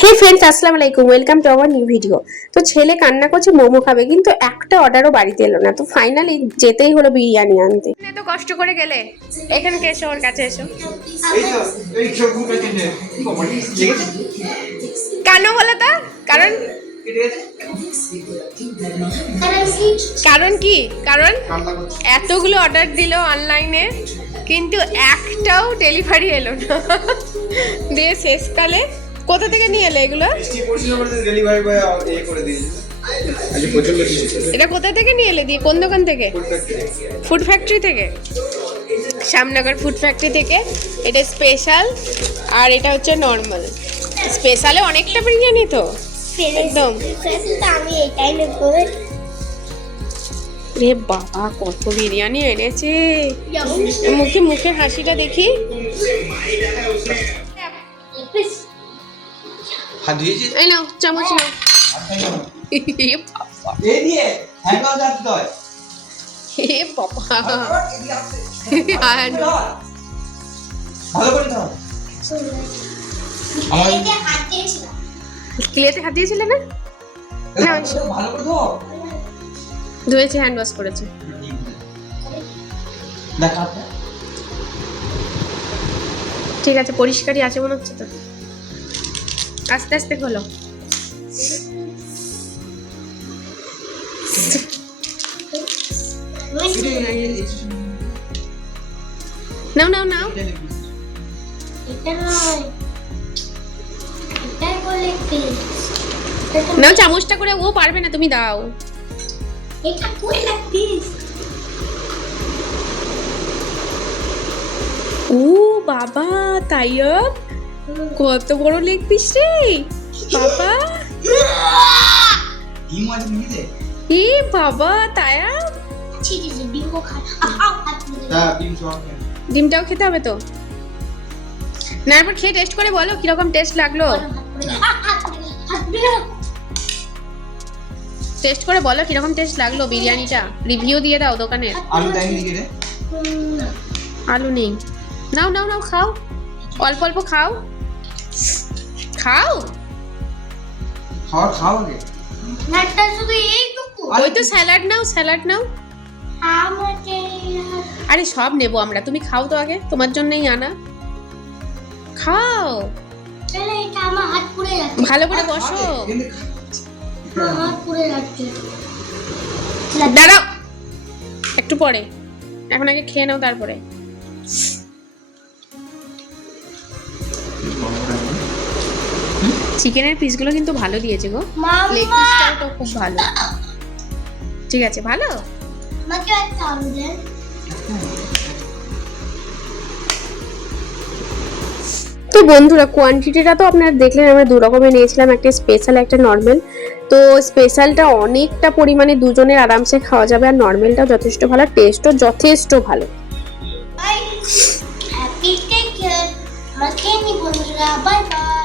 হে friends, আসসালামু আলাইকুম, welcome to our new video. তো ছেলে কান্না করছে মোমো খাবে, কিন্তু একটা অর্ডারও বাড়িতে এলো না। তো ফাইনালি যেতেই হলো বিরিয়ানি আনতে। এত কষ্ট করে গেলে এখানে এসো, ওর কাছে এসো। কেন বলো তো? কারণ কারণ কি? কারণ এতগুলো অর্ডার দিল অনলাইনে, কিন্তু একটাও ডেলিভারি এলো না। দিয়ে শেষকালে কোথা থেকে নিয়ে এলে এগুলো? এটা কোথা থেকে নিয়ে এলে? দিয়ে কোন দোকান থেকে? ফুড ফ্যাক্টরি থেকে, শ্যামনগর ফুড ফ্যাক্টরি থেকে। এটা স্পেশাল আর এটা হচ্ছে নর্মাল। স্পেশালে অনেকটা বিরিয়ানি তো একদম। আমি এটাই নেব। রে বাবা, কত বিরিয়ানি এনেছে! মুখের হাসিটা দেখি। এই নাও চামচ নাও। ক্লেতে হাত দিয়েছিলে না? ধুয়েছে, হ্যান্ড ওয়াশ করেছে। ঠিক আছে, পরিষ্কারই আছে মনে হচ্ছে তো। আস্তে আস্তে খোলো। নাও নাও নাও। নাও চামচটা করে, ও পারবে না, তুমি দাও। ও বাবা, তাইয়ব কত বড় লেগ পিস রে বাবা! এ বাবা তাইয়ব, ডিমটাও খেতে হবে তো না? এরপর খেয়ে টেস্ট করে বলো কিরকম টেস্ট লাগলো। টেস্ট করে বলো কিরকম টেস্ট লাগলো বিরিয়ানিটা। রিভিউ দিয়ে দাও দোকানের। আলু নেই? নাও নাও নাও, খাও, অল্প অল্প খাও। খাও খাও। ওই তো স্যালাড নাও, স্যালাড নাও। আরে সব নেবো আমরা, তুমি খাও তো আগে, তোমার জন্যই আনা। খাও, ভালো করে বসো। দাঁড়াও, একটু পরে, এখন আগে খেয়ে নাও তারপরে। চিকেনের পিসগুলো কিন্তু ভালো দিয়েছে গো, লেগ পিসটাও তো খুব ভালো। ঠিক আছে, ভালো। তো বন্ধুরা, কোয়ান্টিটিটা তো আপনারা দেখলেন, আমরা দু রকমের নিয়েছিলাম, একটা স্পেশাল একটা নর্মাল। তো স্পেশালটা অনেকটা পরিমাণে দুজনের আরামসে খাওয়া যাবে, আর নর্মালটাও যথেষ্ট ভালো, টেস্টও যথেষ্ট ভালো। Bye bye.